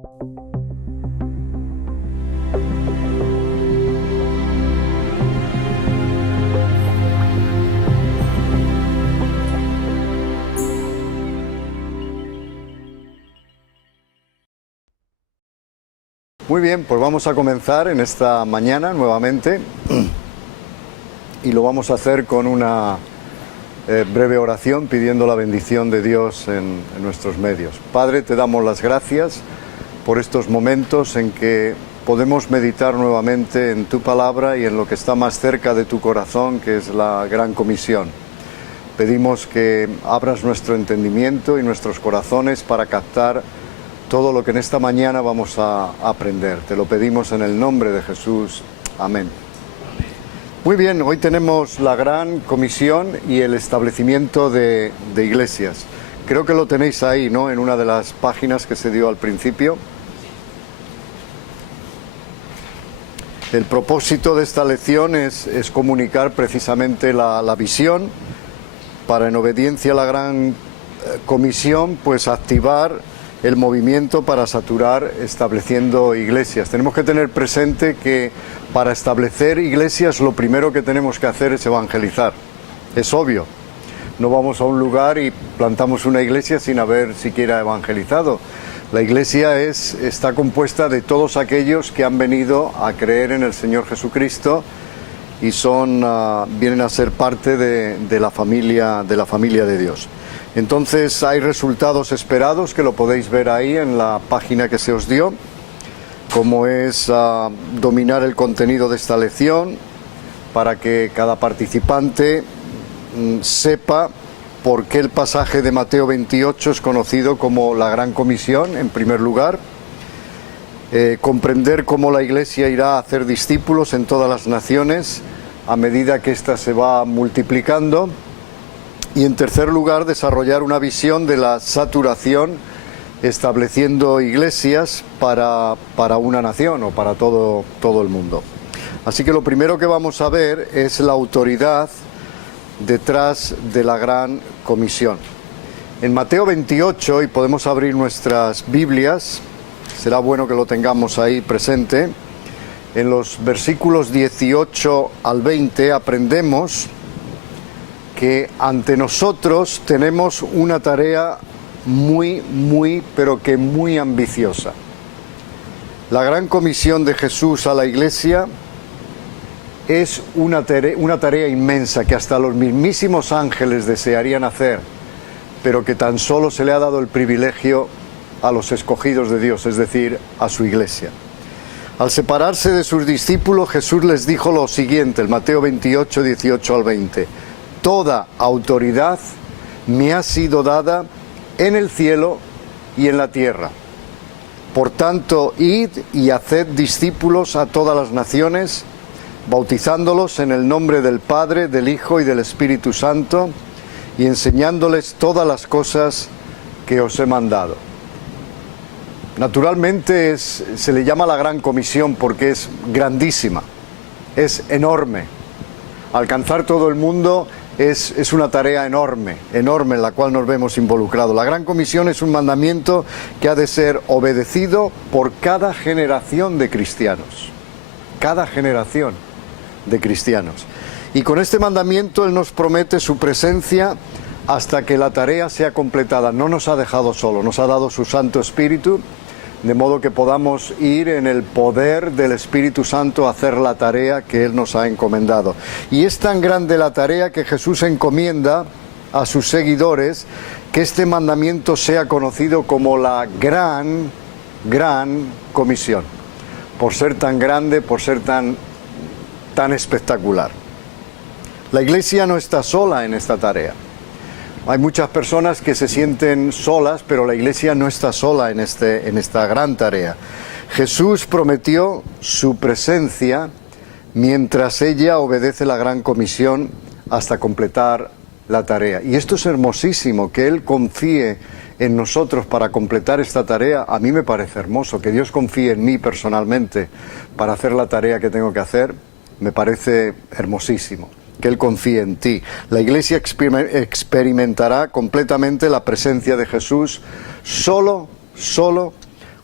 Muy bien, pues vamos a comenzar en esta mañana nuevamente y lo vamos a hacer con una breve oración pidiendo la bendición de Dios en nuestros medios. Padre, te damos las gracias por estos momentos en que podemos meditar nuevamente en tu palabra y en lo que está más cerca de tu corazón, que es la Gran Comisión. Pedimos que abras nuestro entendimiento y nuestros corazones para captar todo lo que en esta mañana vamos a aprender. Te lo pedimos en el nombre de Jesús. Amén. Muy bien, hoy tenemos la Gran Comisión y el establecimiento de iglesias. Creo que lo tenéis ahí, ¿no? En una de las páginas que se dio al principio. El propósito de esta lección es comunicar precisamente la visión para, en obediencia a la Gran Comisión, pues activar el movimiento para saturar estableciendo iglesias. Tenemos que tener presente que para establecer iglesias lo primero que tenemos que hacer es evangelizar. Es obvio. No vamos a un lugar y plantamos una iglesia sin haber siquiera evangelizado. La iglesia está compuesta de todos aquellos que han venido a creer en el Señor Jesucristo y vienen a ser parte de la familia de Dios. Entonces hay resultados esperados que lo podéis ver ahí en la página que se os dio, como es dominar el contenido de esta lección para que cada participante sepa por qué el pasaje de Mateo 28 es conocido como la Gran Comisión, en primer lugar, comprender cómo la Iglesia irá a hacer discípulos en todas las naciones a medida que ésta se va multiplicando. Y en tercer lugar, desarrollar una visión de la saturación, estableciendo iglesias para una nación o para todo el mundo. Así que lo primero que vamos a ver es la autoridad detrás de la Gran Comisión. En Mateo 28, y podemos abrir nuestras Biblias, será bueno que lo tengamos ahí presente, en los versículos 18 al 20 aprendemos que ante nosotros tenemos una tarea pero que muy ambiciosa. La Gran Comisión de Jesús a la Iglesia es una tarea inmensa que hasta los mismísimos ángeles desearían hacer, pero que tan solo se le ha dado el privilegio a los escogidos de Dios, es decir, a su Iglesia. Al separarse de sus discípulos, Jesús les dijo lo siguiente, en Mateo 28, 18 al 20. Toda autoridad me ha sido dada en el cielo y en la tierra. Por tanto, id y haced discípulos a todas las naciones, bautizándolos en el nombre del Padre, del Hijo y del Espíritu Santo, y enseñándoles todas las cosas que os he mandado. Naturalmente se le llama la Gran Comisión porque es grandísima, es enorme. Alcanzar todo el mundo es una tarea enorme en la cual nos vemos involucrados. La Gran Comisión es un mandamiento que ha de ser obedecido por cada generación de cristianos. Cada generación de cristianos. Y con este mandamiento Él nos promete su presencia hasta que la tarea sea completada. No nos ha dejado solo, nos ha dado su Santo Espíritu, de modo que podamos ir en el poder del Espíritu Santo a hacer la tarea que Él nos ha encomendado. Y es tan grande la tarea que Jesús encomienda a sus seguidores que este mandamiento sea conocido como la Gran Comisión, por ser tan grande, por ser tan espectacular. La Iglesia no está sola en esta tarea. Hay muchas personas que se sienten solas, pero la Iglesia no está sola en esta gran tarea. Jesús prometió su presencia mientras ella obedece la Gran Comisión hasta completar la tarea. Y esto es hermosísimo, que Él confíe en nosotros para completar esta tarea. A mí me parece hermoso, que Dios confíe en mí personalmente para hacer la tarea que tengo que hacer, me parece hermosísimo. Que Él confíe en ti. La Iglesia experimentará completamente la presencia de Jesús solo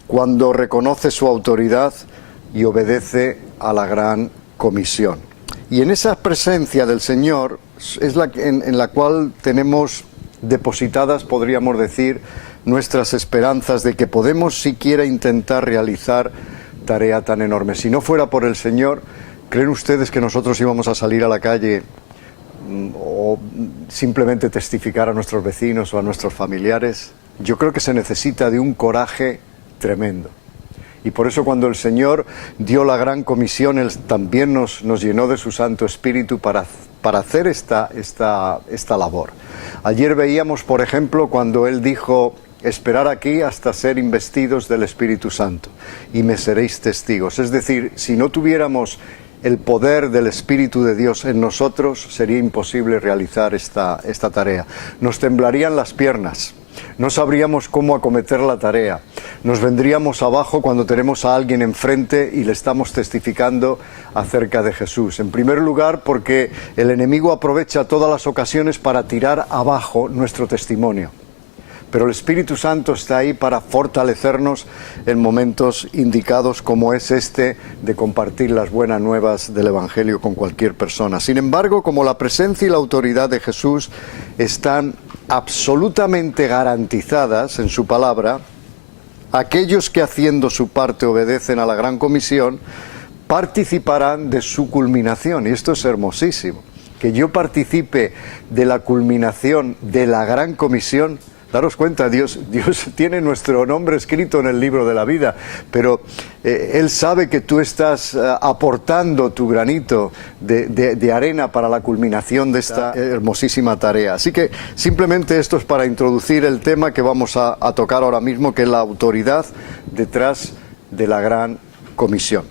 cuando reconoce su autoridad y obedece a la gran comisión. Y en esa presencia del Señor es en la cual tenemos depositadas, podríamos decir, nuestras esperanzas de que podemos siquiera intentar realizar tarea tan enorme. Si no fuera por el Señor, ¿creen ustedes que nosotros íbamos a salir a la calle o simplemente testificar a nuestros vecinos o a nuestros familiares? Yo creo que se necesita de un coraje tremendo. Y por eso cuando el Señor dio la gran comisión, Él también nos llenó de su Santo Espíritu para hacer esta labor. Ayer veíamos, por ejemplo, cuando Él dijo: esperar aquí hasta ser investidos del Espíritu Santo y me seréis testigos. Es decir, si no tuviéramos el poder del Espíritu de Dios en nosotros, sería imposible realizar esta tarea. Nos temblarían las piernas, no sabríamos cómo acometer la tarea, nos vendríamos abajo cuando tenemos a alguien enfrente y le estamos testificando acerca de Jesús. En primer lugar, porque el enemigo aprovecha todas las ocasiones para tirar abajo nuestro testimonio. Pero el Espíritu Santo está ahí para fortalecernos en momentos indicados como es este de compartir las buenas nuevas del Evangelio con cualquier persona. Sin embargo, como la presencia y la autoridad de Jesús están absolutamente garantizadas en su palabra, aquellos que haciendo su parte obedecen a la gran comisión participarán de su culminación. Y esto es hermosísimo, que yo participe de la culminación de la gran comisión. Daros cuenta, Dios tiene nuestro nombre escrito en el libro de la vida, pero Él sabe que tú estás aportando tu granito de arena para la culminación de esta hermosísima tarea. Así que simplemente esto es para introducir el tema que vamos a tocar ahora mismo, que es la autoridad detrás de la gran comisión.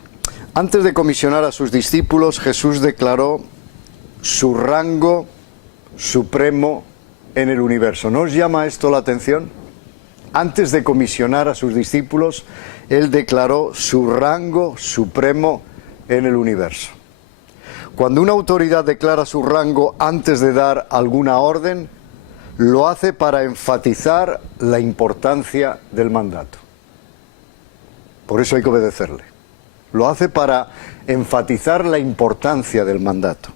Antes de comisionar a sus discípulos, Jesús declaró su rango supremo en el universo. ¿No os llama esto la atención? Antes de comisionar a sus discípulos, Él declaró su rango supremo en el universo. Cuando una autoridad declara su rango antes de dar alguna orden, lo hace para enfatizar la importancia del mandato. Por eso hay que obedecerle. Lo hace para enfatizar la importancia del mandato.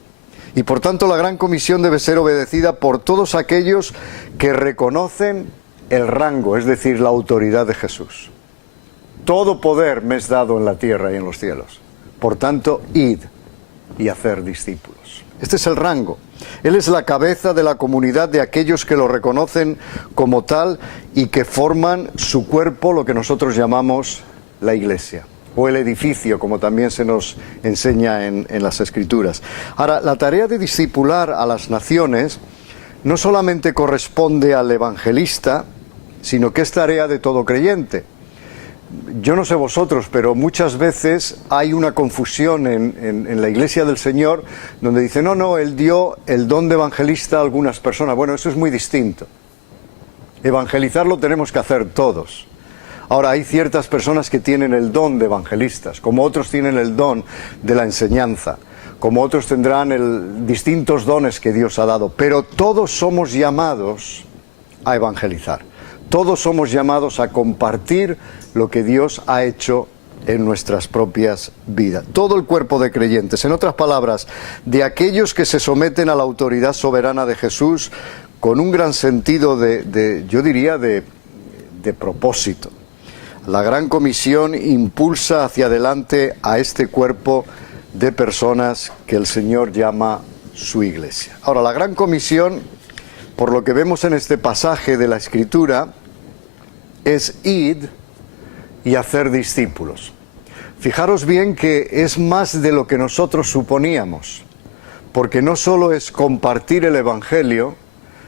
Y por tanto la gran comisión debe ser obedecida por todos aquellos que reconocen el rango, es decir, la autoridad de Jesús. Todo poder me es dado en la tierra y en los cielos. Por tanto, id y hacer discípulos. Este es el rango. Él es la cabeza de la comunidad de aquellos que lo reconocen como tal y que forman su cuerpo, lo que nosotros llamamos la Iglesia, o el edificio, como también se nos enseña en las Escrituras. Ahora, la tarea de discipular a las naciones no solamente corresponde al evangelista, sino que es tarea de todo creyente. Yo no sé vosotros, pero muchas veces hay una confusión en la Iglesia del Señor, donde dicen, no, Él dio el don de evangelista a algunas personas. Bueno, eso es muy distinto. Evangelizar lo tenemos que hacer todos. Ahora, hay ciertas personas que tienen el don de evangelistas, como otros tienen el don de la enseñanza, como otros tendrán distintos dones que Dios ha dado, pero todos somos llamados a evangelizar. Todos somos llamados a compartir lo que Dios ha hecho en nuestras propias vidas. Todo el cuerpo de creyentes, en otras palabras, de aquellos que se someten a la autoridad soberana de Jesús con un gran sentido yo diría, de propósito. La gran comisión impulsa hacia adelante a este cuerpo de personas que el Señor llama su Iglesia. Ahora, la gran comisión, por lo que vemos en este pasaje de la Escritura, es id y hacer discípulos. Fijaros bien que es más de lo que nosotros suponíamos, porque no solo es compartir el Evangelio,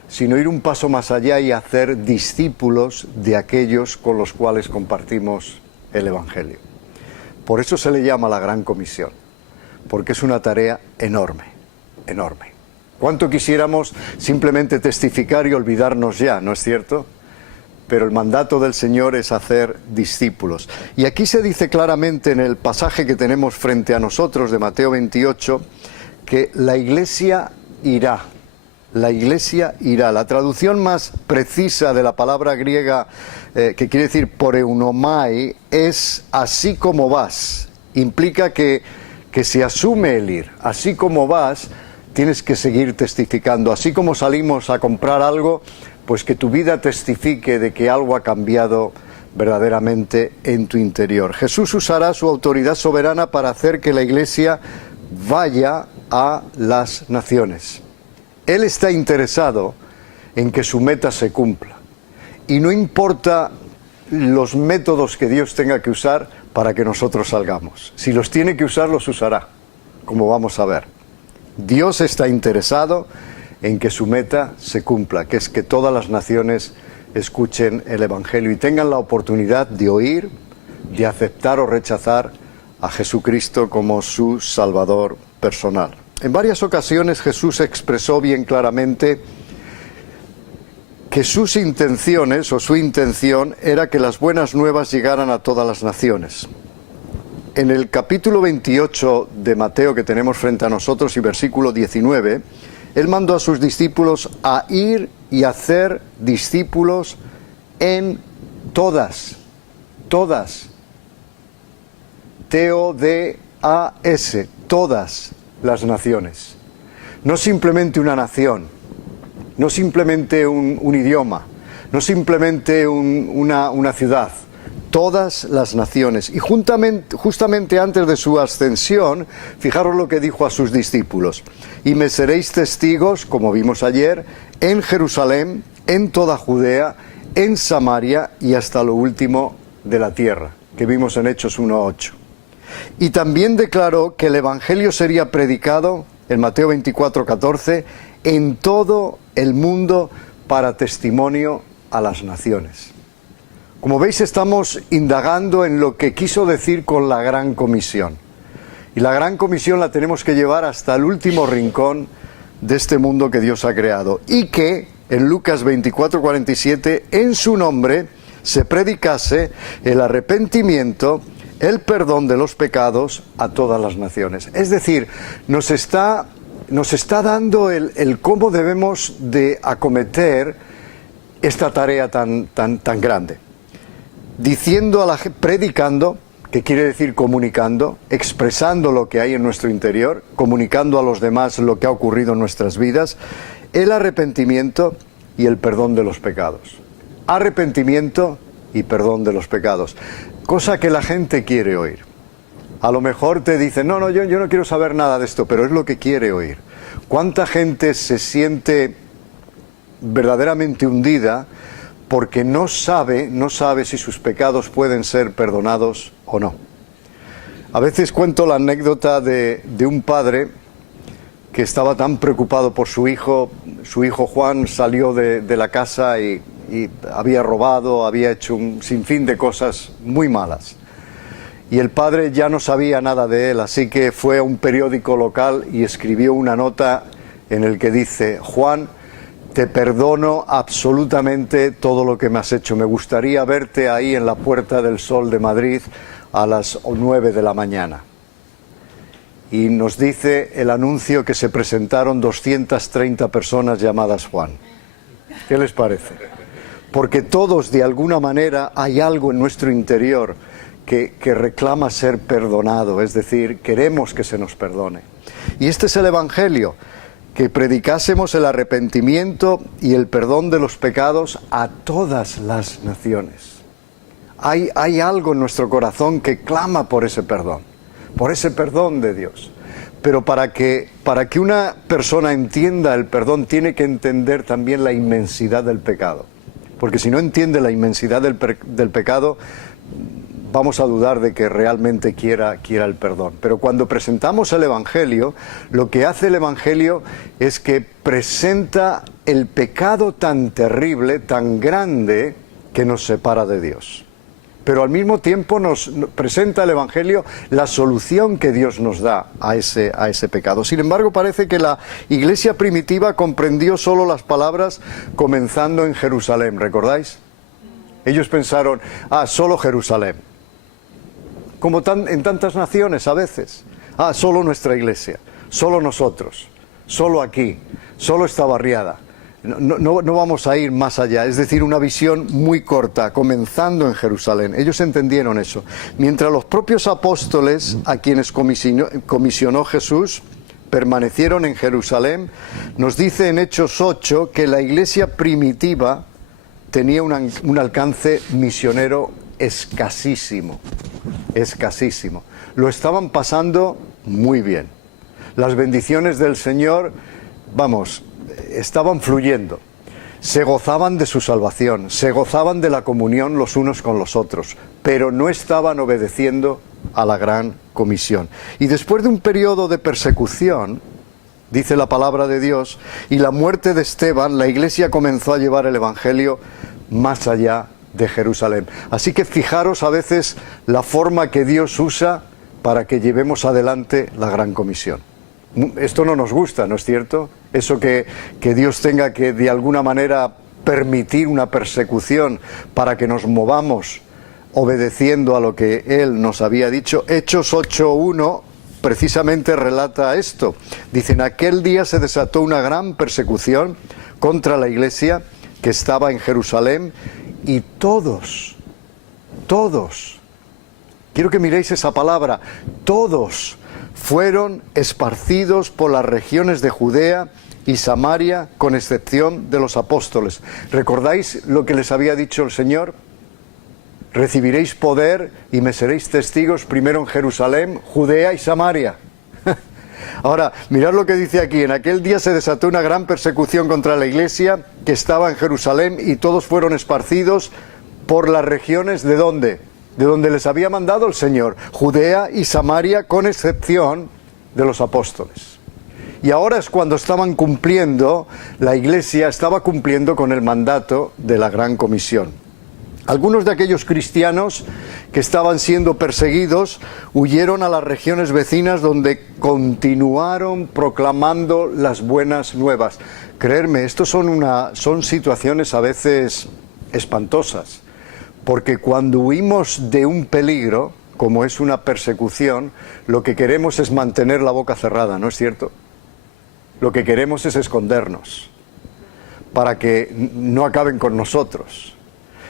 sino ir un paso más allá y hacer discípulos de aquellos con los cuales compartimos el Evangelio. Por eso se le llama la Gran Comisión, porque es una tarea enorme, enorme. ¿Cuánto quisiéramos simplemente testificar y olvidarnos ya, no es cierto? Pero el mandato del Señor es hacer discípulos. Y aquí se dice claramente en el pasaje que tenemos frente a nosotros de Mateo 28, que la Iglesia irá. La Iglesia irá. La traducción más precisa de la palabra griega que quiere decir poreunomai, es así como vas. Implica que se asume el ir. Así como vas, tienes que seguir testificando. Así como salimos a comprar algo, pues que tu vida testifique de que algo ha cambiado verdaderamente en tu interior. Jesús usará su autoridad soberana para hacer que la Iglesia vaya a las naciones. Él está interesado en que su meta se cumpla. Y no importa los métodos que Dios tenga que usar para que nosotros salgamos. Si los tiene que usar, los usará, como vamos a ver. Dios está interesado en que su meta se cumpla, que es que todas las naciones escuchen el Evangelio y tengan la oportunidad de oír, de aceptar o rechazar a Jesucristo como su Salvador personal. En varias ocasiones Jesús expresó bien claramente que sus intenciones o su intención era que las buenas nuevas llegaran a todas las naciones. En el capítulo 28 de Mateo que tenemos frente a nosotros y versículo 19, Él mandó a sus discípulos a ir y hacer discípulos en todas, T-O-D-A-S, todas las naciones. No simplemente una nación, no simplemente un idioma, no simplemente una ciudad, todas las naciones. Y justamente antes de su ascensión, fijaros lo que dijo a sus discípulos: y me seréis testigos, como vimos ayer, en Jerusalén, en toda Judea, en Samaria y hasta lo último de la tierra, que vimos en Hechos 1:8. Y también declaró que el Evangelio sería predicado, en Mateo 24:14, en todo el mundo para testimonio a las naciones. Como veis, estamos indagando en lo que quiso decir con la Gran Comisión. Y la Gran Comisión la tenemos que llevar hasta el último rincón de este mundo que Dios ha creado. Y que en Lucas 24:47, en su nombre, se predicase el arrepentimiento, el perdón de los pecados a todas las naciones. Es decir, nos está dando el cómo debemos de acometer esta tarea tan grande. Diciendo predicando, que quiere decir comunicando, expresando lo que hay en nuestro interior, comunicando a los demás lo que ha ocurrido en nuestras vidas, el arrepentimiento y el perdón de los pecados. Arrepentimiento y perdón de los pecados. Cosa que la gente quiere oír. A lo mejor te dicen, no, yo no quiero saber nada de esto, pero es lo que quiere oír. ¿Cuánta gente se siente verdaderamente hundida porque no sabe si sus pecados pueden ser perdonados o no? A veces cuento la anécdota de un padre que estaba tan preocupado por su hijo. Su hijo Juan salió de la casa y había robado, había hecho un sinfín de cosas muy malas. Y el padre ya no sabía nada de él, así que fue a un periódico local y escribió una nota en el que dice: Juan, te perdono absolutamente todo lo que me has hecho. Me gustaría verte ahí en la Puerta del Sol de Madrid a las 9 de la mañana. Y nos dice el anuncio que se presentaron 230 personas llamadas Juan. ¿Qué les parece? Porque todos, de alguna manera, hay algo en nuestro interior que reclama ser perdonado, es decir, queremos que se nos perdone. Y este es el Evangelio, que predicásemos el arrepentimiento y el perdón de los pecados a todas las naciones. Hay algo en nuestro corazón que clama por ese perdón de Dios. Pero para que una persona entienda el perdón, tiene que entender también la inmensidad del pecado. Porque si no entiende la inmensidad del pecado, vamos a dudar de que realmente quiera el perdón. Pero cuando presentamos el Evangelio, lo que hace el Evangelio es que presenta el pecado tan terrible, tan grande, que nos separa de Dios. Pero al mismo tiempo nos presenta el Evangelio la solución que Dios nos da a ese pecado. Sin embargo, parece que la iglesia primitiva comprendió solo las palabras comenzando en Jerusalén, ¿recordáis? Ellos pensaron, solo Jerusalén. Como en tantas naciones a veces. Solo nuestra iglesia, solo nosotros, solo aquí, solo esta barriada. no vamos a ir más allá, es decir, una visión muy corta, comenzando en Jerusalén. Ellos entendieron eso. Mientras los propios apóstoles, a quienes comisionó Jesús, permanecieron en Jerusalén, nos dice en Hechos 8 que la iglesia primitiva tenía un alcance misionero escasísimo, escasísimo. Lo estaban pasando muy bien. Las bendiciones del Señor, vamos, estaban fluyendo. Se gozaban de su salvación, se gozaban de la comunión los unos con los otros, pero no estaban obedeciendo a la gran comisión. Y después de un periodo de persecución, dice la palabra de Dios, y la muerte de Esteban, la iglesia comenzó a llevar el evangelio más allá de Jerusalén. Así que fijaros a veces la forma que Dios usa para que llevemos adelante la gran comisión. Esto no nos gusta, ¿no es cierto? Eso que Dios tenga que de alguna manera permitir una persecución para que nos movamos obedeciendo a lo que Él nos había dicho. Hechos 8:1 precisamente relata esto. Dice, en aquel día se desató una gran persecución contra la iglesia que estaba en Jerusalén y todos, quiero que miréis esa palabra, todos fueron esparcidos por las regiones de Judea y Samaria, con excepción de los apóstoles. ¿Recordáis lo que les había dicho el Señor? Recibiréis poder y me seréis testigos primero en Jerusalén, Judea y Samaria. Ahora, mirad lo que dice aquí. En aquel día se desató una gran persecución contra la iglesia que estaba en Jerusalén y todos fueron esparcidos por las regiones ¿de dónde? De donde les había mandado el Señor, Judea y Samaria, con excepción de los apóstoles. Y ahora es cuando estaban cumpliendo, la iglesia estaba cumpliendo con el mandato de la Gran Comisión. Algunos de aquellos cristianos que estaban siendo perseguidos huyeron a las regiones vecinas donde continuaron proclamando las buenas nuevas. Creedme, estos son situaciones a veces espantosas, porque cuando huimos de un peligro, como es una persecución, lo que queremos es mantener la boca cerrada, ¿no es cierto? Lo que queremos es escondernos, para que no acaben con nosotros.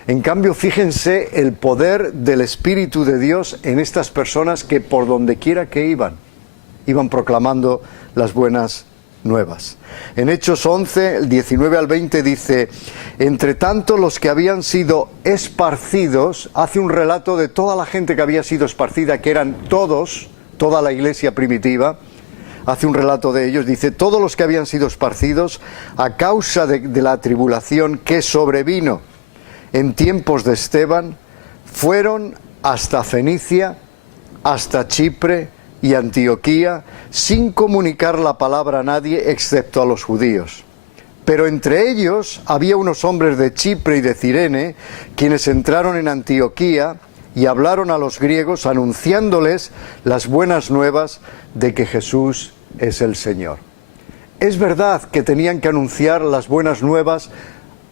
En cambio, fíjense el poder del Espíritu de Dios en estas personas que por donde quiera que iban proclamando las buenas nuevas. En Hechos 11, el 19 al 20 dice, entre tanto los que habían sido esparcidos, hace un relato de toda la gente que había sido esparcida, que eran todos, toda la iglesia primitiva, hace un relato de ellos, dice, todos los que habían sido esparcidos a causa de la tribulación que sobrevino en tiempos de Esteban, fueron hasta Fenicia, hasta Chipre y Antioquía, sin comunicar la palabra a nadie excepto a los judíos. Pero entre ellos había unos hombres de Chipre y de Cirene, quienes entraron en Antioquía y hablaron a los griegos anunciándoles las buenas nuevas de que Jesús es el Señor. Es verdad que tenían que anunciar las buenas nuevas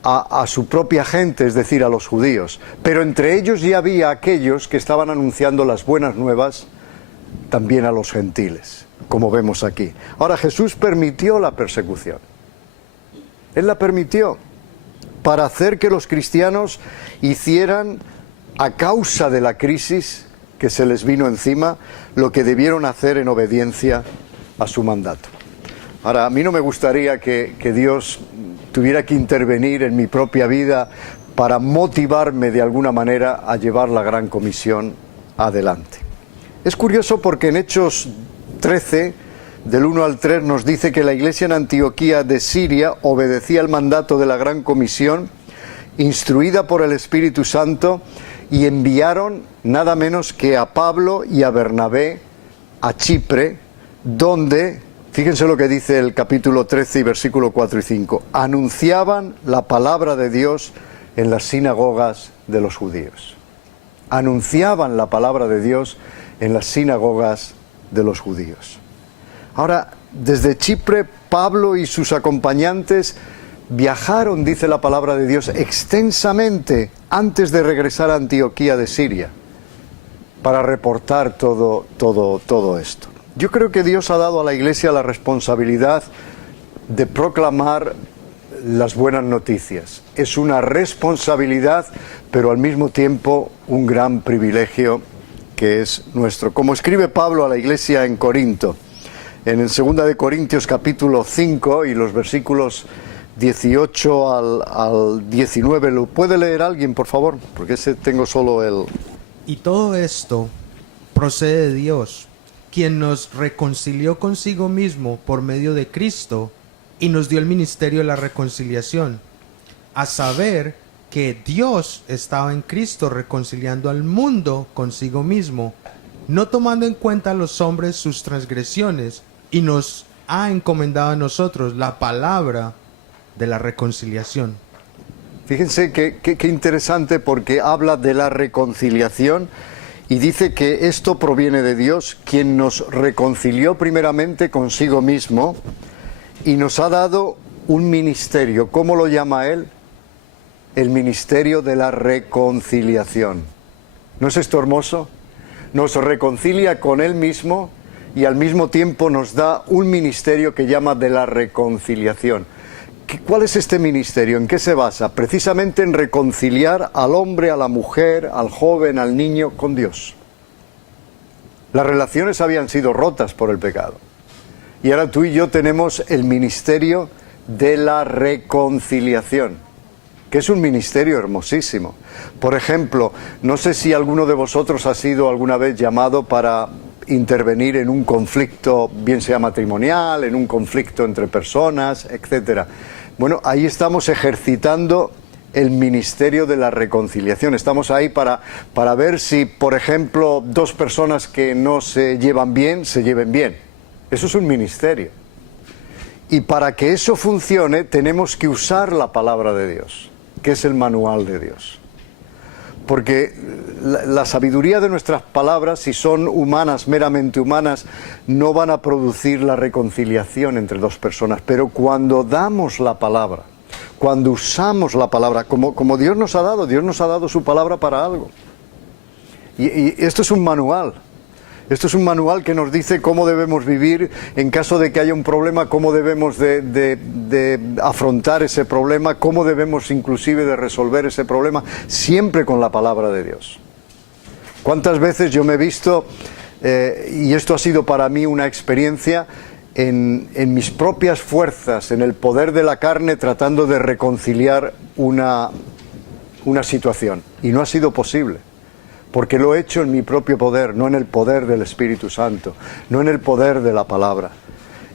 a su propia gente, es decir, a los judíos, pero entre ellos ya había aquellos que estaban anunciando las buenas nuevas también a los gentiles, como vemos aquí. Ahora, Jesús permitió la persecución. Él la permitió para hacer que los cristianos hicieran, a causa de la crisis que se les vino encima, lo que debieron hacer en obediencia a su mandato. Ahora, a mí no me gustaría que Dios tuviera que intervenir en mi propia vida para motivarme de alguna manera a llevar la gran comisión adelante. Es curioso porque en Hechos 13, del 1 al 3, nos dice que la iglesia en Antioquía de Siria obedecía el mandato de la gran comisión, instruida por el Espíritu Santo, y enviaron nada menos que a Pablo y a Bernabé a Chipre, donde, fíjense lo que dice el capítulo 13 y versículo 4 y 5, anunciaban la palabra de Dios en las sinagogas de los judíos. Anunciaban la palabra de Dios en las sinagogas de los judíos. Ahora, desde Chipre, Pablo y sus acompañantes viajaron, dice la palabra de Dios, extensamente antes de regresar a Antioquía de Siria para reportar todo esto. Yo creo que Dios ha dado a la iglesia la responsabilidad de proclamar las buenas noticias. Es una responsabilidad, pero al mismo tiempo un gran privilegio que es nuestro. Como escribe Pablo a la iglesia en Corinto, en el 2 de Corintios capítulo 5 y los versículos 18 al 19, ¿lo puede leer alguien, por favor? Porque ese tengo solo el... Y todo esto procede de Dios, quien nos reconcilió consigo mismo por medio de Cristo y nos dio el ministerio de la reconciliación, a saber que Dios estaba en Cristo reconciliando al mundo consigo mismo, no tomando en cuenta a los hombres sus transgresiones, y nos ha encomendado a nosotros la palabra de la reconciliación. Fíjense qué interesante, porque habla de la reconciliación y dice que esto proviene de Dios, quien nos reconcilió primeramente consigo mismo y nos ha dado un ministerio. ¿Cómo lo llama él? El ministerio de la reconciliación. ¿No es esto hermoso? Nos reconcilia con él mismo y al mismo tiempo nos da un ministerio que llama de la reconciliación. ¿Cuál es este ministerio? ¿En qué se basa? Precisamente en reconciliar al hombre, a la mujer, al joven, al niño con Dios. Las relaciones habían sido rotas por el pecado. Y ahora tú y yo tenemos el ministerio de la reconciliación, que es un ministerio hermosísimo. Por ejemplo, no sé si alguno de vosotros ha sido alguna vez llamado para intervenir en un conflicto, bien sea matrimonial, en un conflicto entre personas, etcétera. Bueno, ahí estamos ejercitando el ministerio de la reconciliación. Estamos ahí para ver si, por ejemplo, dos personas que no se llevan bien, se lleven bien. Eso es un ministerio. Y para que eso funcione, tenemos que usar la palabra de Dios, que es el manual de Dios. Porque la sabiduría de nuestras palabras, si son humanas, meramente humanas, no van a producir la reconciliación entre dos personas. Pero cuando damos la palabra, cuando usamos la palabra, como Dios nos ha dado su palabra para algo. Y esto es un manual. Esto es un manual que nos dice cómo debemos vivir en caso de que haya un problema, cómo debemos de afrontar ese problema, cómo debemos inclusive de resolver ese problema, siempre con la palabra de Dios. ¿Cuántas veces yo me he visto, y esto ha sido para mí una experiencia, en mis propias fuerzas, en el poder de la carne, tratando de reconciliar una situación? Y no ha sido posible. Porque lo he hecho en mi propio poder, no en el poder del Espíritu Santo, no en el poder de la palabra.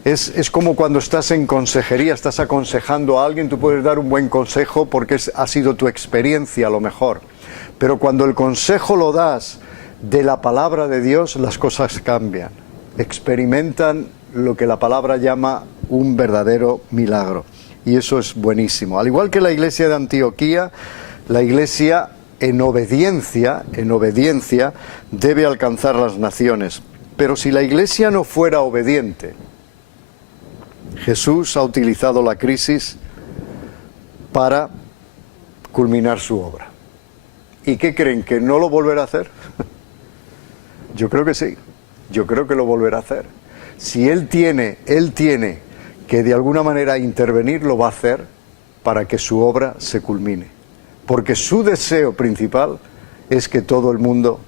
Es como cuando estás en consejería, estás aconsejando a alguien, tú puedes dar un buen consejo porque ha sido tu experiencia a lo mejor. Pero cuando el consejo lo das de la palabra de Dios, las cosas cambian. Experimentan lo que la palabra llama un verdadero milagro. Y eso es buenísimo. Al igual que la iglesia de Antioquía, la iglesia en obediencia debe alcanzar las naciones. Pero si la iglesia no fuera obediente, Jesús ha utilizado la crisis para culminar su obra. ¿Y qué creen? ¿Que no lo volverá a hacer? Yo creo que sí. Yo creo que lo volverá a hacer. Si Él tiene que de alguna manera intervenir, lo va a hacer para que su obra se culmine. Porque su deseo principal es que todo el mundo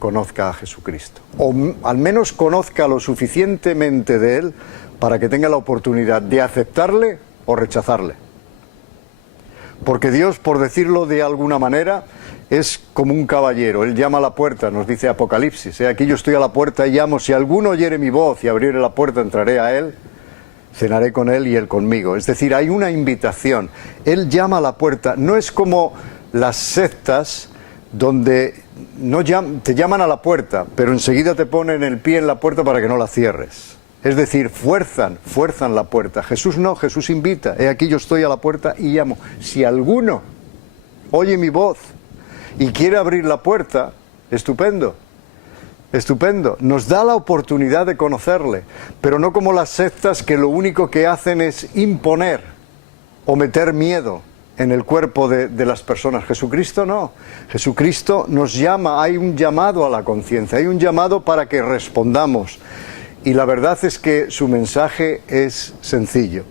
conozca a Jesucristo. O al menos conozca lo suficientemente de Él para que tenga la oportunidad de aceptarle o rechazarle. Porque Dios, por decirlo de alguna manera, es como un caballero. Él llama a la puerta, nos dice Apocalipsis. Aquí yo estoy a la puerta y llamo. Si alguno oyere mi voz y abriere la puerta, entraré a Él. Cenaré con Él y Él conmigo. Es decir, hay una invitación. Él llama a la puerta. No es como las sectas donde te llaman a la puerta, pero enseguida te ponen el pie en la puerta para que no la cierres. Es decir, fuerzan la puerta. Jesús no, Jesús invita. He aquí yo estoy a la puerta y llamo. Si alguno oye mi voz y quiere abrir la puerta, estupendo. Estupendo, nos da la oportunidad de conocerle, pero no como las sectas que lo único que hacen es imponer o meter miedo en el cuerpo de las personas. Jesucristo no, Jesucristo nos llama, hay un llamado a la conciencia, hay un llamado para que respondamos. Y la verdad es que su mensaje es sencillo.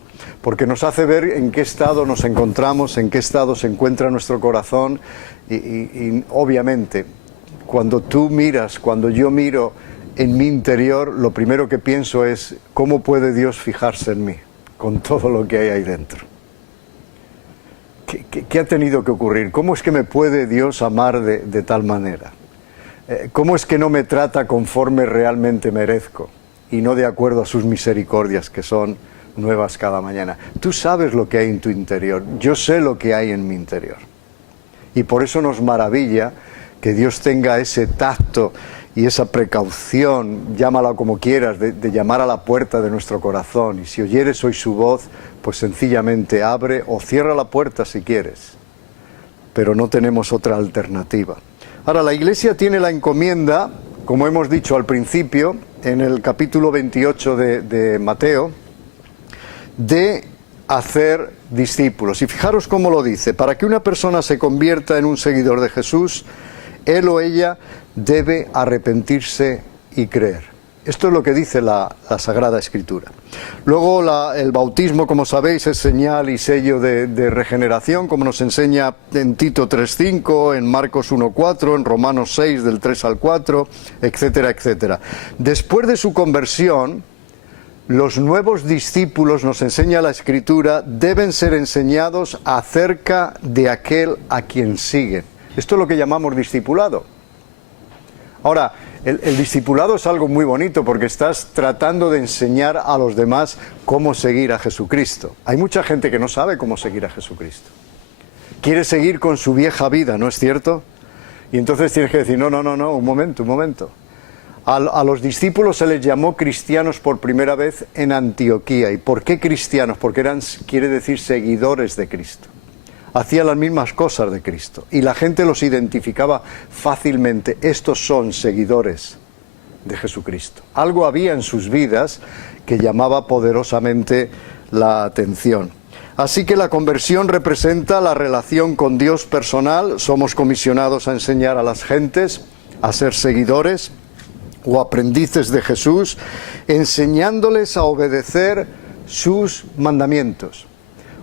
porque nos hace ver en qué estado nos encontramos, en qué estado se encuentra nuestro corazón y obviamente cuando tú miras, cuando yo miro en mi interior, lo primero que pienso es ¿cómo puede Dios fijarse en mí con todo lo que hay ahí dentro? ¿Qué ha tenido que ocurrir? ¿Cómo es que me puede Dios amar de tal manera? ¿Cómo es que no me trata conforme realmente merezco y no de acuerdo a sus misericordias que son nuevas cada mañana? Tú sabes lo que hay en tu interior, yo sé lo que hay en mi interior. Y por eso nos maravilla que Dios tenga ese tacto y esa precaución, llámala como quieras, de llamar a la puerta de nuestro corazón. Y si oyeres hoy su voz, pues sencillamente abre o cierra la puerta si quieres. Pero no tenemos otra alternativa. Ahora, la Iglesia tiene la encomienda, como hemos dicho al principio, en el capítulo 28 de Mateo, de hacer discípulos. Y fijaros cómo lo dice: para que una persona se convierta en un seguidor de Jesús, él o ella debe arrepentirse y creer. Esto es lo que dice la Sagrada Escritura. Luego el bautismo, como sabéis, es señal y sello de regeneración, como nos enseña en Tito 3:5, en Marcos 1:4, en Romanos 6, del 3 al 4, etcétera, etcétera. Después de su conversión, los nuevos discípulos, nos enseña la Escritura, deben ser enseñados acerca de aquel a quien siguen. Esto es lo que llamamos discipulado. Ahora, el discipulado es algo muy bonito porque estás tratando de enseñar a los demás cómo seguir a Jesucristo. Hay mucha gente que no sabe cómo seguir a Jesucristo. Quiere seguir con su vieja vida, ¿no es cierto? Y entonces tienes que decir, no, un momento. A los discípulos se les llamó cristianos por primera vez en Antioquía. ¿Y por qué cristianos? Porque quiere decir seguidores de Cristo. Hacían las mismas cosas de Cristo y la gente los identificaba fácilmente. Estos son seguidores de Jesucristo. Algo había en sus vidas que llamaba poderosamente la atención. Así que la conversión representa la relación con Dios personal. Somos comisionados a enseñar a las gentes a ser seguidores o aprendices de Jesús, enseñándoles a obedecer sus mandamientos.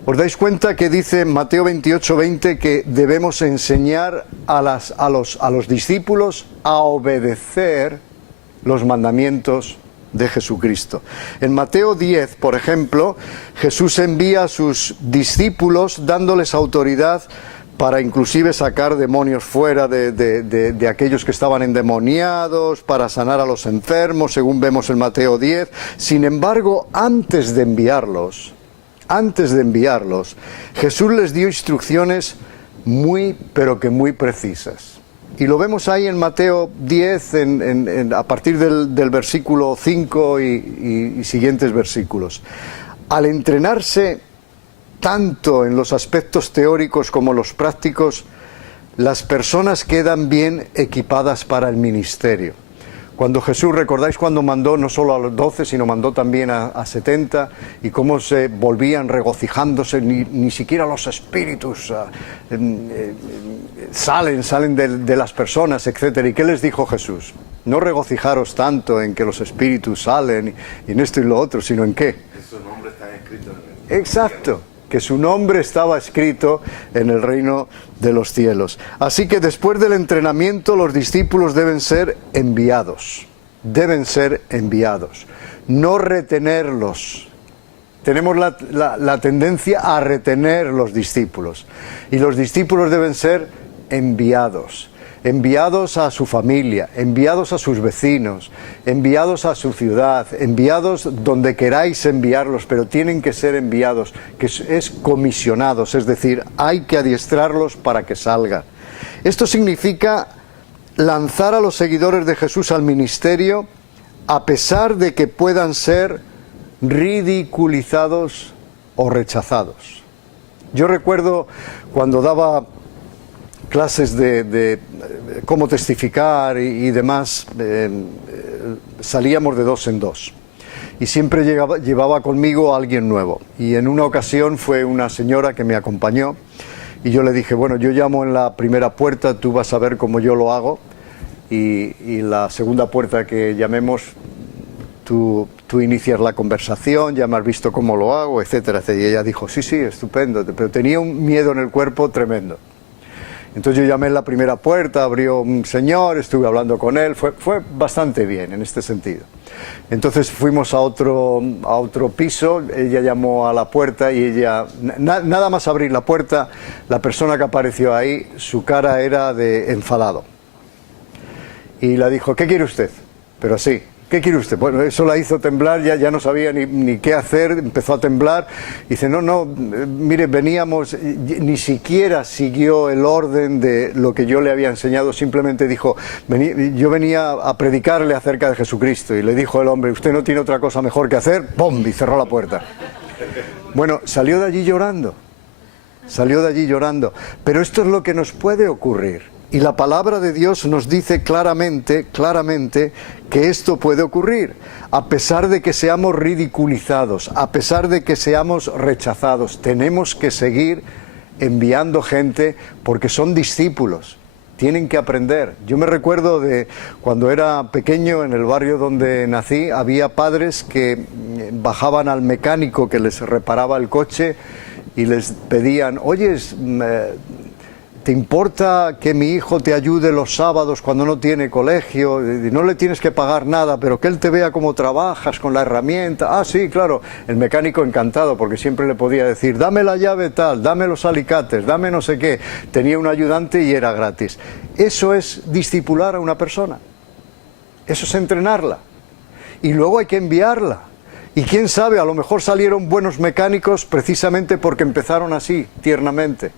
¿Os dais cuenta que dice en Mateo 28:20 que debemos enseñar a los discípulos a obedecer los mandamientos de Jesucristo? En Mateo 10, por ejemplo, Jesús envía a sus discípulos dándoles autoridad para inclusive sacar demonios fuera de aquellos que estaban endemoniados, para sanar a los enfermos, según vemos en Mateo 10. Sin embargo, antes de enviarlos, Jesús les dio instrucciones muy, pero que muy precisas. Y lo vemos ahí en Mateo 10, a partir del versículo 5 y siguientes versículos. Al entrenarse tanto en los aspectos teóricos como los prácticos, las personas quedan bien equipadas para el ministerio. Cuando Jesús, recordáis cuando mandó no solo a los 12, sino mandó también a 70, y cómo se volvían regocijándose, ni siquiera los espíritus salen de las personas, etcétera. ¿Y qué les dijo Jesús? No regocijaros tanto en que los espíritus salen y en esto y lo otro, sino en qué. Que su nombre está escrito en el... Exacto, que su nombre estaba escrito en el reino de los cielos. Así que después del entrenamiento los discípulos deben ser enviados, no retenerlos. Tenemos la tendencia a retener los discípulos y los discípulos deben ser enviados a su familia, enviados a sus vecinos, enviados a su ciudad, enviados donde queráis enviarlos, pero tienen que ser enviados, que es comisionados, es decir, hay que adiestrarlos para que salgan. Esto significa lanzar a los seguidores de Jesús al ministerio a pesar de que puedan ser ridiculizados o rechazados. Yo recuerdo cuando daba clases de cómo testificar y demás, salíamos de dos en dos. Y siempre llevaba conmigo a alguien nuevo. Y en una ocasión fue una señora que me acompañó y yo le dije, bueno, yo llamo en la primera puerta, tú vas a ver cómo yo lo hago. Y la segunda puerta que llamemos, tú inicias la conversación, ya me has visto cómo lo hago, etcétera, etcétera. Y ella dijo, sí, sí, estupendo, pero tenía un miedo en el cuerpo tremendo. Entonces yo llamé en la primera puerta, abrió un señor, estuve hablando con él, fue bastante bien en este sentido. Entonces fuimos a otro piso, ella llamó a la puerta y ella, nada más abrir la puerta, la persona que apareció ahí, su cara era de enfadado. Y la dijo, ¿qué quiere usted? Pero así, ¿qué quiere usted? Bueno, eso la hizo temblar, ya no sabía ni qué hacer, empezó a temblar. Dice, no, mire, veníamos, ni siquiera siguió el orden de lo que yo le había enseñado, simplemente dijo, yo venía a predicarle acerca de Jesucristo. Y le dijo el hombre, usted no tiene otra cosa mejor que hacer, ¡pum! Y cerró la puerta. Bueno, salió de allí llorando, pero esto es lo que nos puede ocurrir. Y la palabra de Dios nos dice claramente que esto puede ocurrir, a pesar de que seamos ridiculizados, a pesar de que seamos rechazados. Tenemos que seguir enviando gente porque son discípulos, tienen que aprender. Yo me recuerdo de cuando era pequeño, en el barrio donde nací, había padres que bajaban al mecánico que les reparaba el coche y les pedían, oye, ¿te importa que mi hijo te ayude los sábados cuando no tiene colegio? No le tienes que pagar nada, pero que él te vea cómo trabajas con la herramienta. Ah, sí, claro. El mecánico encantado, porque siempre le podía decir, dame la llave tal, dame los alicates, dame no sé qué. Tenía un ayudante y era gratis. Eso es discipular a una persona. Eso es entrenarla. Y luego hay que enviarla. Y quién sabe, a lo mejor salieron buenos mecánicos precisamente porque empezaron así, tiernamente,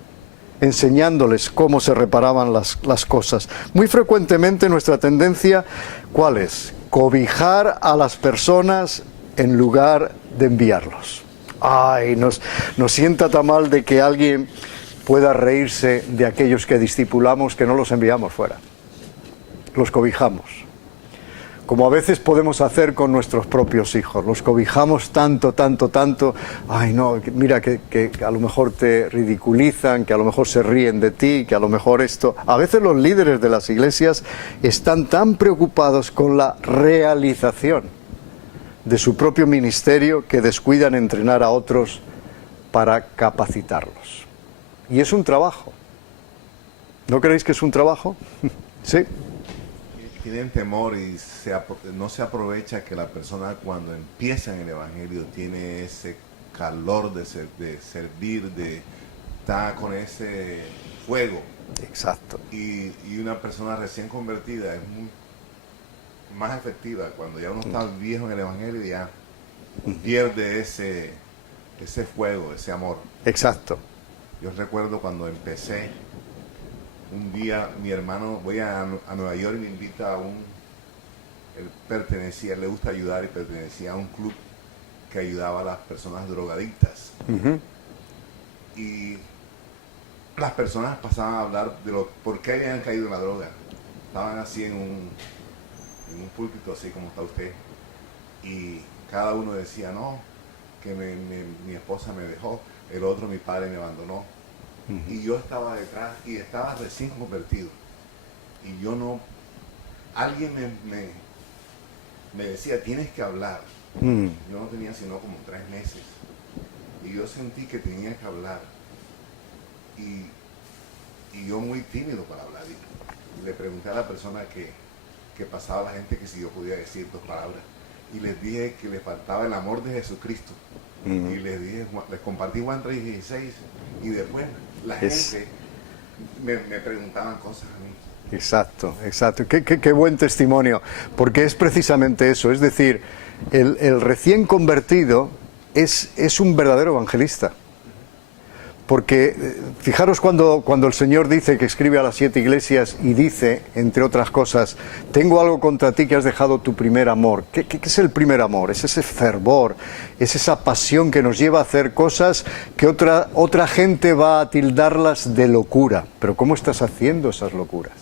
enseñándoles cómo se reparaban las cosas. Muy frecuentemente nuestra tendencia, ¿cuál es? Cobijar a las personas en lugar de enviarlos. Ay, nos sienta tan mal de que alguien pueda reírse de aquellos que discipulamos, que no los enviamos fuera. Los cobijamos. Como a veces podemos hacer con nuestros propios hijos, los cobijamos tanto, ay no, mira que a lo mejor te ridiculizan, que a lo mejor se ríen de ti, que a lo mejor esto... A veces los líderes de las iglesias están tan preocupados con la realización de su propio ministerio que descuidan entrenar a otros para capacitarlos. Y es un trabajo. ¿No creéis que es un trabajo? Sí. Tienen temor y no se aprovecha que la persona cuando empieza en el Evangelio tiene ese calor de servir, de estar con ese fuego. Exacto. Y una persona recién convertida es más efectiva. Cuando ya uno está viejo en el Evangelio, ya pierde ese fuego, ese amor. Exacto. Yo recuerdo cuando empecé, un día mi hermano, voy a Nueva York y me invita a él le gusta ayudar y pertenecía a un club que ayudaba a las personas drogadictas. Y las personas pasaban a hablar de por qué habían caído en la droga. Estaban así en un púlpito así como está usted. Y cada uno decía, no, que mi esposa me dejó, el otro mi padre me abandonó. Y yo estaba detrás y estaba recién convertido. Y yo no... Alguien me decía, tienes que hablar. Yo no tenía sino como 3 meses. Y yo sentí que tenía que hablar. Y yo muy tímido para hablar. Y le pregunté a la persona que pasaba la gente que si yo podía decir 2 palabras. Y les dije que les faltaba el amor de Jesucristo. Y les compartí Juan 3:16. Y después la gente me preguntaban cosas a mí. Exacto. Qué buen testimonio, porque es precisamente eso, es decir, el recién convertido es un verdadero evangelista. Porque fijaros cuando el Señor dice que escribe a las 7 iglesias y dice, entre otras cosas, tengo algo contra ti que has dejado tu primer amor. ¿Qué es el primer amor? Es ese fervor, es esa pasión que nos lleva a hacer cosas que otra gente va a tildarlas de locura. Pero ¿cómo estás haciendo esas locuras?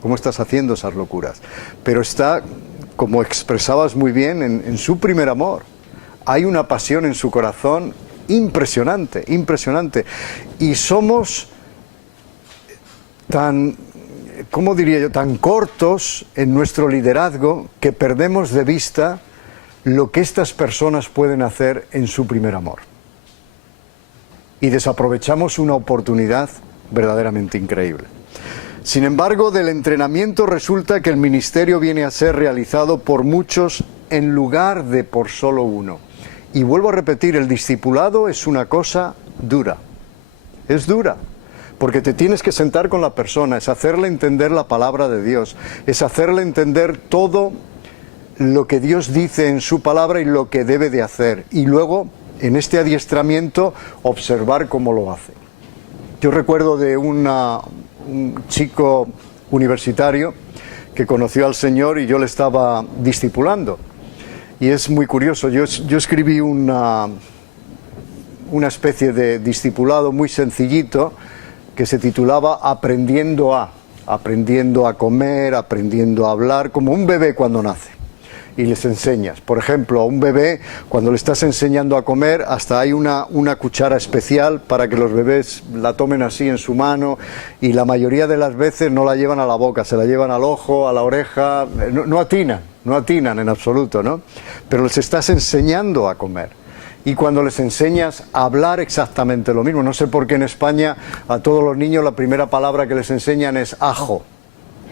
¿Cómo estás haciendo esas locuras? Pero está, como expresabas muy bien, en su primer amor. Hay una pasión en su corazón impresionante. Y somos tan, ¿cómo diría yo?, tan cortos en nuestro liderazgo que perdemos de vista lo que estas personas pueden hacer en su primer amor. Y desaprovechamos una oportunidad verdaderamente increíble. Sin embargo, del entrenamiento resulta que el ministerio viene a ser realizado por muchos en lugar de por solo uno. Y vuelvo a repetir, el discipulado es una cosa dura. Es dura. Porque te tienes que sentar con la persona, es hacerle entender la palabra de Dios, es hacerle entender todo lo que Dios dice en su palabra y lo que debe de hacer. Y luego, en este adiestramiento, observar cómo lo hace. Yo recuerdo de un chico universitario que conoció al Señor y yo le estaba discipulando. Y es muy curioso, yo escribí una especie de discipulado muy sencillito que se titulaba aprendiendo a comer, aprendiendo a hablar, como un bebé cuando nace. Y les enseñas. Por ejemplo, a un bebé, cuando le estás enseñando a comer, hasta hay una cuchara especial para que los bebés la tomen así en su mano, y la mayoría de las veces no la llevan a la boca, se la llevan al ojo, a la oreja, no atinan en absoluto, ¿no? Pero les estás enseñando a comer. Y cuando les enseñas a hablar, exactamente lo mismo. No sé por qué en España a todos los niños la primera palabra que les enseñan es ajo.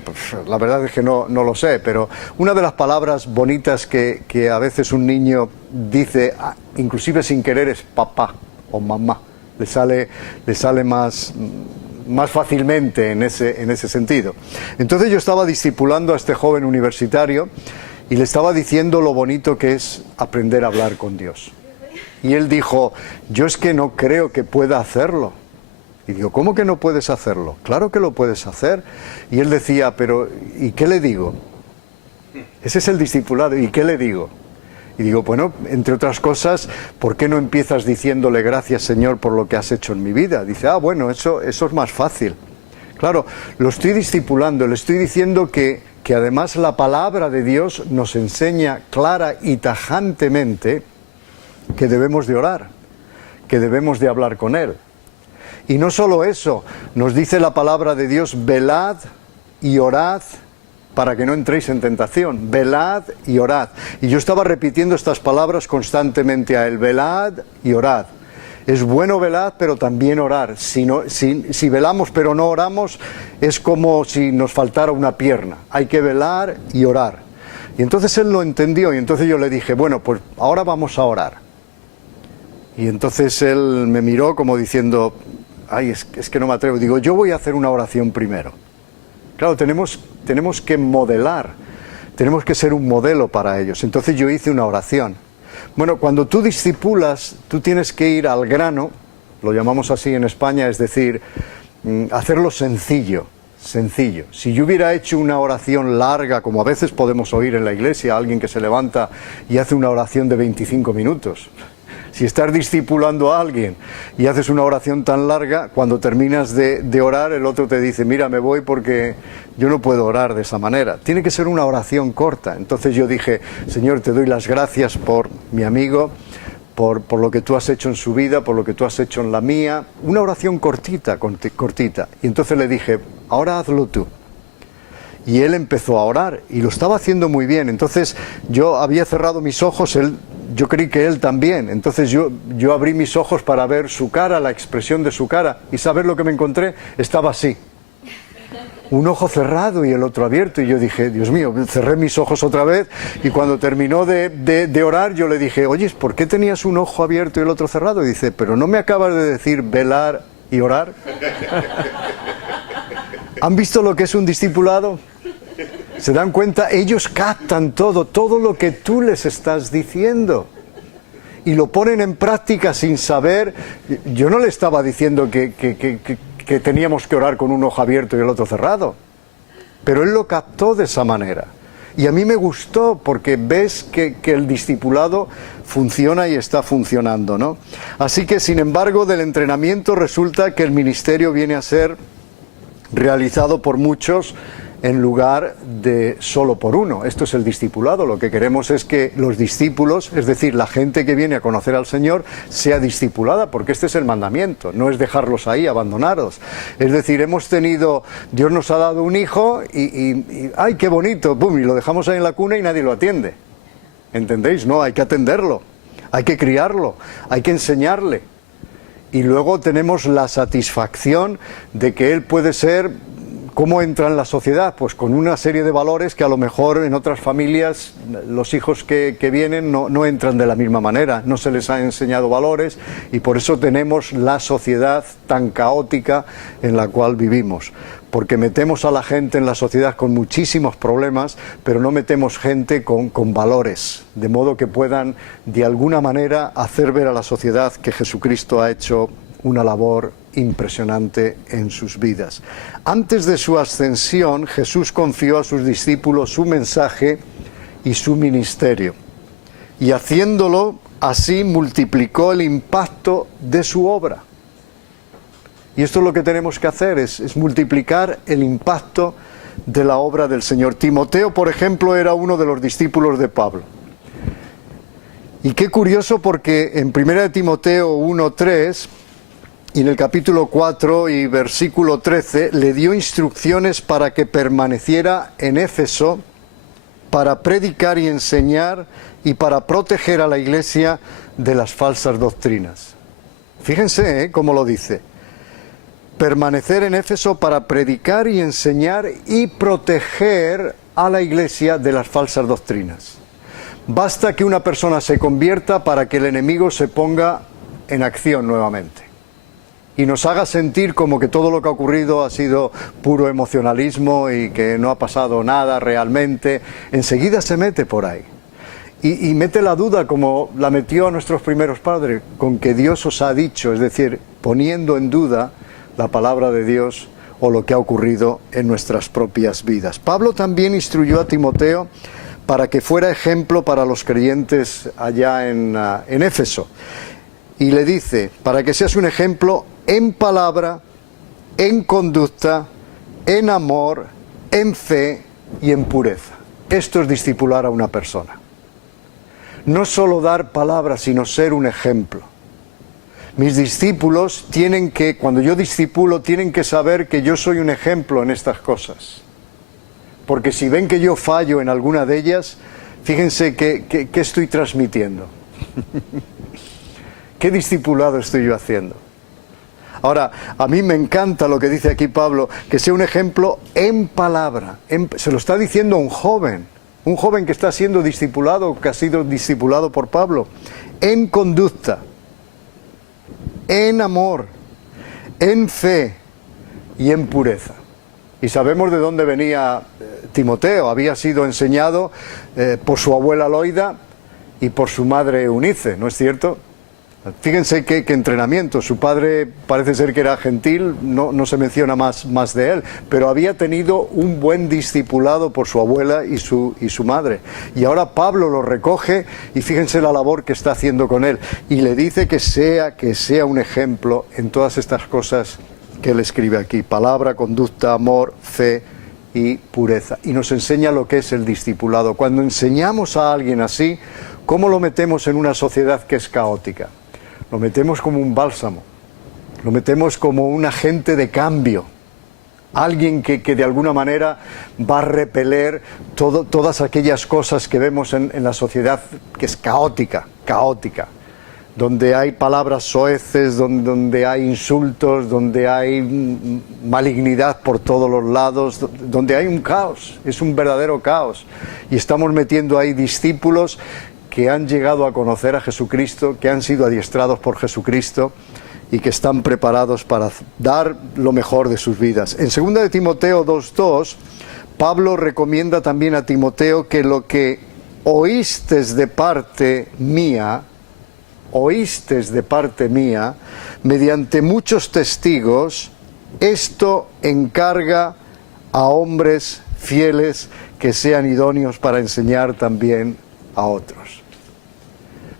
Pues, la verdad es que no lo sé, pero una de las palabras bonitas que a veces un niño dice, inclusive sin querer, es papá o mamá. Le sale más fácilmente en ese sentido. Entonces yo estaba discipulando a este joven universitario y le estaba diciendo lo bonito que es aprender a hablar con Dios. Y él dijo, yo es que no creo que pueda hacerlo. Y digo, ¿cómo que no puedes hacerlo? Claro que lo puedes hacer. Y él decía, pero ¿y qué le digo? Ese es el discipulado, ¿y qué le digo? Y digo, bueno, entre otras cosas, ¿por qué no empiezas diciéndole gracias, Señor, por lo que has hecho en mi vida? Dice, bueno, eso es más fácil. Claro, lo estoy discipulando, le estoy diciendo que además la palabra de Dios nos enseña clara y tajantemente que debemos de orar, que debemos de hablar con Él. Y no solo eso, nos dice la palabra de Dios, velad y orad para que no entréis en tentación. Velad y orad. Y yo estaba repitiendo estas palabras constantemente a Él, velad y orad. Es bueno velar, pero también orar. Si velamos pero no oramos, es como si nos faltara una pierna. Hay que velar y orar. Y entonces él lo entendió y entonces yo le dije, bueno, pues ahora vamos a orar. Y entonces él me miró como diciendo, es que no me atrevo. Digo, yo voy a hacer una oración primero. Claro, tenemos que modelar, tenemos que ser un modelo para ellos. Entonces yo hice una oración. Bueno, cuando tú discipulas, tú tienes que ir al grano, lo llamamos así en España, es decir, hacerlo sencillo. Si yo hubiera hecho una oración larga, como a veces podemos oír en la iglesia, alguien que se levanta y hace una oración de 25 minutos. Si estás discipulando a alguien y haces una oración tan larga, cuando terminas de orar, el otro te dice, mira, me voy porque yo no puedo orar de esa manera. Tiene que ser una oración corta. Entonces yo dije, Señor, te doy las gracias por mi amigo, por lo que tú has hecho en su vida, por lo que tú has hecho en la mía. Una oración cortita. Y entonces le dije, ahora hazlo tú. Y él empezó a orar y lo estaba haciendo muy bien. Entonces yo había cerrado mis ojos, yo creí que él también. Entonces yo abrí mis ojos para ver su cara, la expresión de su cara. ¿Y sabes lo que me encontré? Estaba así. Un ojo cerrado y el otro abierto. Y yo dije, Dios mío, cerré mis ojos otra vez. Y cuando terminó de orar, yo le dije, oye, ¿por qué tenías un ojo abierto y el otro cerrado? Y dice, pero ¿no me acabas de decir velar y orar? ¿Han visto lo que es un discipulado? ¿Se dan cuenta? Ellos captan todo lo que tú les estás diciendo. Y lo ponen en práctica sin saber. Yo no le estaba diciendo que teníamos que orar con un ojo abierto y el otro cerrado. Pero él lo captó de esa manera. Y a mí me gustó porque ves que el discipulado funciona y está funcionando, ¿no? Así que, sin embargo, del entrenamiento resulta que el ministerio viene a ser realizado por muchos en lugar de solo por uno. Esto es el discipulado. Lo que queremos es que los discípulos, es decir, la gente que viene a conocer al Señor, sea discipulada, porque este es el mandamiento, no es dejarlos ahí, abandonados. Es decir, Dios nos ha dado un hijo y ¡ay, qué bonito! ¡Bum! Y lo dejamos ahí en la cuna y nadie lo atiende. ¿entendéis? No, hay que atenderlo, hay que criarlo, hay que enseñarle. Y luego tenemos la satisfacción de que él puede ser, ¿cómo entra en la sociedad? Pues con una serie de valores que a lo mejor en otras familias los hijos que vienen no entran de la misma manera, no se les ha enseñado valores y por eso tenemos la sociedad tan caótica en la cual vivimos. Porque metemos a la gente en la sociedad con muchísimos problemas, pero no metemos gente con valores, de modo que puedan de alguna manera hacer ver a la sociedad que Jesucristo ha hecho una labor impresionante en sus vidas. Antes de su ascensión, Jesús confió a sus discípulos su mensaje y su ministerio. Y haciéndolo así multiplicó el impacto de su obra. Y esto es lo que tenemos que hacer, es multiplicar el impacto de la obra del Señor. Timoteo, por ejemplo, era uno de los discípulos de Pablo. Y qué curioso porque en 1 Timoteo 1:3 y en el capítulo 4 y versículo 13 le dio instrucciones para que permaneciera en Éfeso para predicar y enseñar y para proteger a la iglesia de las falsas doctrinas. Fíjense cómo lo dice. Permanecer en Éfeso para predicar y enseñar y proteger a la iglesia de las falsas doctrinas. Basta que una persona se convierta para que el enemigo se ponga en acción nuevamente y nos haga sentir como que todo lo que ha ocurrido ha sido puro emocionalismo y que no ha pasado nada realmente. Enseguida se mete por ahí y mete la duda como la metió a nuestros primeros padres, con que Dios os ha dicho, es decir, poniendo en duda la palabra de Dios o lo que ha ocurrido en nuestras propias vidas. Pablo también instruyó a Timoteo para que fuera ejemplo para los creyentes allá en Éfeso. Y le dice, para que seas un ejemplo en palabra, en conducta, en amor, en fe y en pureza. Esto es discipular a una persona. No solo dar palabras, sino ser un ejemplo. Mis discípulos tienen que, cuando yo discipulo, tienen que saber que yo soy un ejemplo en estas cosas. Porque si ven que yo fallo en alguna de ellas, fíjense qué estoy transmitiendo. ¿Qué discipulado estoy yo haciendo? Ahora, a mí me encanta lo que dice aquí Pablo, que sea un ejemplo en palabra. Se lo está diciendo a un joven que está siendo discipulado, que ha sido discipulado por Pablo. En conducta, en amor, en fe y en pureza. Y sabemos de dónde venía Timoteo. Había sido enseñado por su abuela Loida y por su madre Eunice, ¿no es cierto? Fíjense qué entrenamiento. Su padre parece ser que era gentil, no se menciona más de él, pero había tenido un buen discipulado por su abuela y su madre. Y ahora Pablo lo recoge y fíjense la labor que está haciendo con él. Y le dice que sea un ejemplo en todas estas cosas que él escribe aquí: palabra, conducta, amor, fe y pureza. Y nos enseña lo que es el discipulado. Cuando enseñamos a alguien así, ¿cómo lo metemos en una sociedad que es caótica? Lo metemos como un bálsamo, lo metemos como un agente de cambio, alguien que de alguna manera va a repeler todas aquellas cosas que vemos en la sociedad que es caótica, donde hay palabras soeces, donde hay insultos, donde hay malignidad por todos los lados, donde hay un caos, es un verdadero caos. Y estamos metiendo ahí discípulos que han llegado a conocer a Jesucristo, que han sido adiestrados por Jesucristo y que están preparados para dar lo mejor de sus vidas. En 2 de Timoteo 2:2, Pablo recomienda también a Timoteo que lo que oístes de parte mía, mediante muchos testigos, esto encarga a hombres fieles que sean idóneos para enseñar también a otros.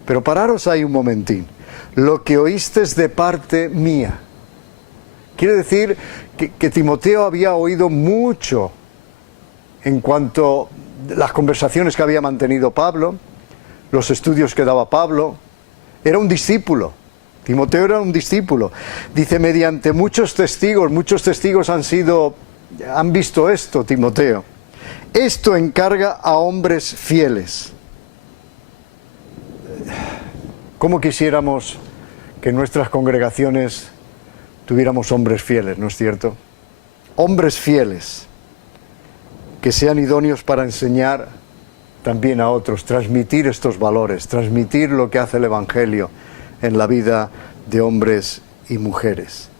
Pero pararos ahí un momentín. Lo que oístes de parte mía. Quiere decir que Timoteo había oído mucho en cuanto a las conversaciones que había mantenido Pablo, los estudios que daba Pablo. Era un discípulo. Timoteo era un discípulo. Dice, mediante muchos testigos han visto esto, Timoteo. Esto encarga a hombres fieles. ¿Cómo quisiéramos que en nuestras congregaciones tuviéramos hombres fieles, no es cierto? Hombres fieles, que sean idóneos para enseñar también a otros, transmitir estos valores, transmitir lo que hace el Evangelio en la vida de hombres y mujeres.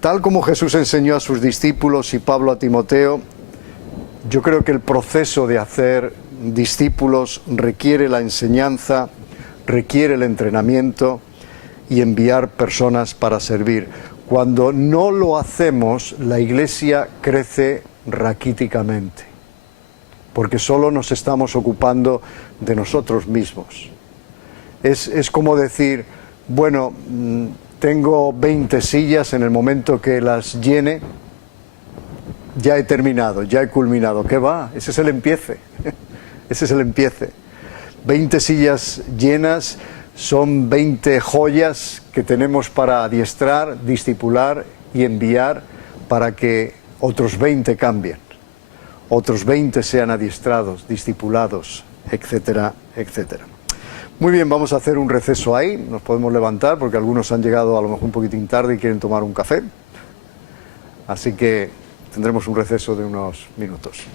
Tal como Jesús enseñó a sus discípulos y Pablo a Timoteo, yo creo que el proceso de hacer discípulos requiere la enseñanza, requiere el entrenamiento y enviar personas para servir. Cuando no lo hacemos, la Iglesia crece raquíticamente, porque solo nos estamos ocupando de nosotros mismos. Es como decir, bueno, tengo 20 sillas, en el momento que las llene, ya he terminado, ya he culminado. ¿Qué va? Ese es el empiece. Ese es el empiece. 20 sillas llenas son 20 joyas que tenemos para adiestrar, discipular y enviar para que otros 20 cambien, otros 20 sean adiestrados, discipulados, etcétera, etcétera. Muy bien, vamos a hacer un receso ahí, nos podemos levantar porque algunos han llegado a lo mejor un poquitín tarde y quieren tomar un café, así que tendremos un receso de unos minutos.